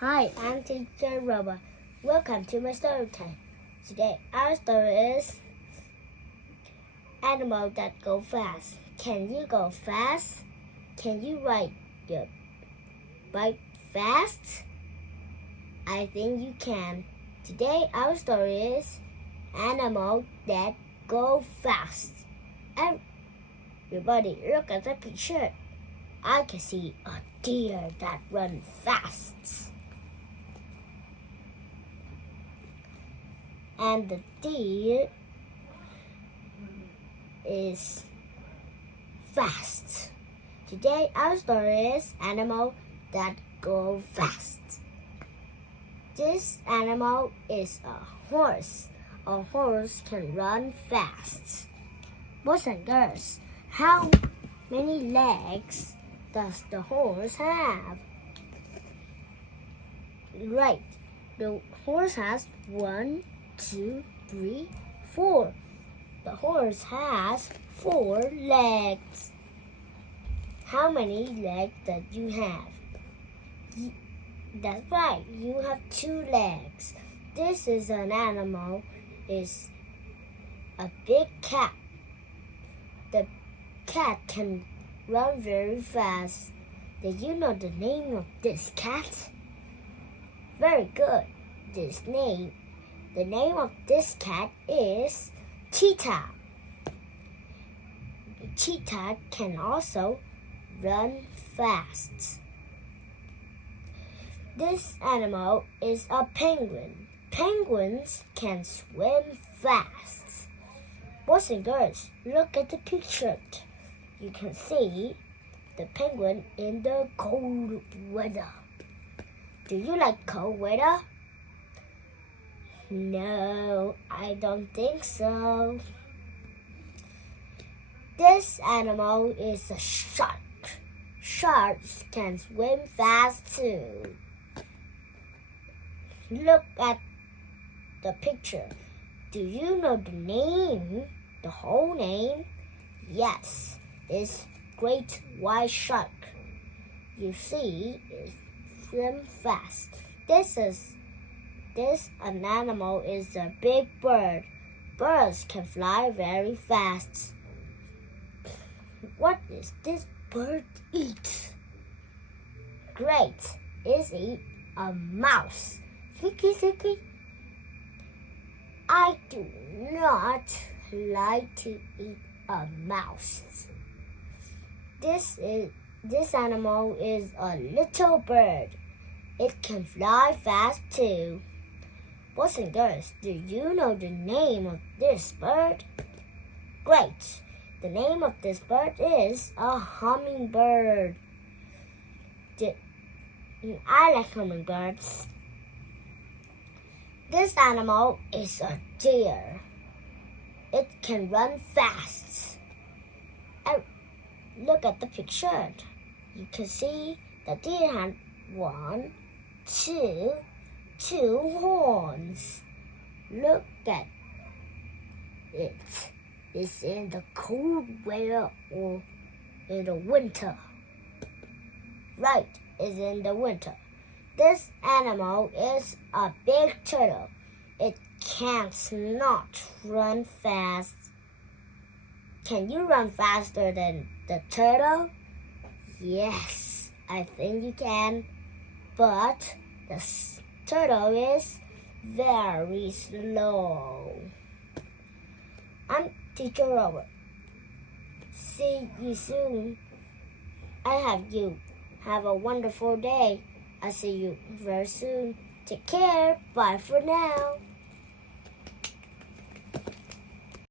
Hi, I'm teacher Robert. Welcome to my story time. Today our story is Animal that go fast. Can you go fast? Can you ride your bike fast? I think you can. Today our story is Animal that go fast. Everybody look at the picture. I can see a deer that runs fast. And the deer is fast. Today our story is Animal that go fast. This animal is a horse. A horse can run fast. Boys and girls, how many legs does the horse have? Right, the horse has 1, 2, 3, 4. The horse has 4 legs. How many legs does you have? That's right, you have 2 legs. This is an animal, is a big cat. The cat can run very fast. Did you know the name of this cat? Very good. The name of this cat is Cheetah. Cheetah can also run fast. This animal is a penguin. Penguins can swim fast. Boys and girls, look at the picture. You can see the penguin in the cold weather. Do you like cold weather? No, I don't think so. This animal is a shark. Sharks can swim fast too. Look at the picture. Do you know the name? The whole name? Yes, it's great white shark. You see, it swims fast. An animal is a big bird. Birds can fly very fast. What does this bird eat? Great, it's a mouse. Zicky. I do not like to eat a mouse. This animal is a little bird. It can fly fast too. Boys and girls, do you know the name of this bird? Great. The name of this bird is a hummingbird. I like hummingbirds. This animal is a deer. It can run fast. Look at the picture. You can see the deer has 1, 2 horns. Look at it. It's in the cold weather or in the winter. Right, it's in the winter. This animal is a big turtle. It can't not run fast. Can you run faster than the turtle? Yes, I think you can. But the turtle is very slow. I'm Teacher Robert. See you soon. Have a wonderful day. I'll see you very soon. Take care. Bye for now.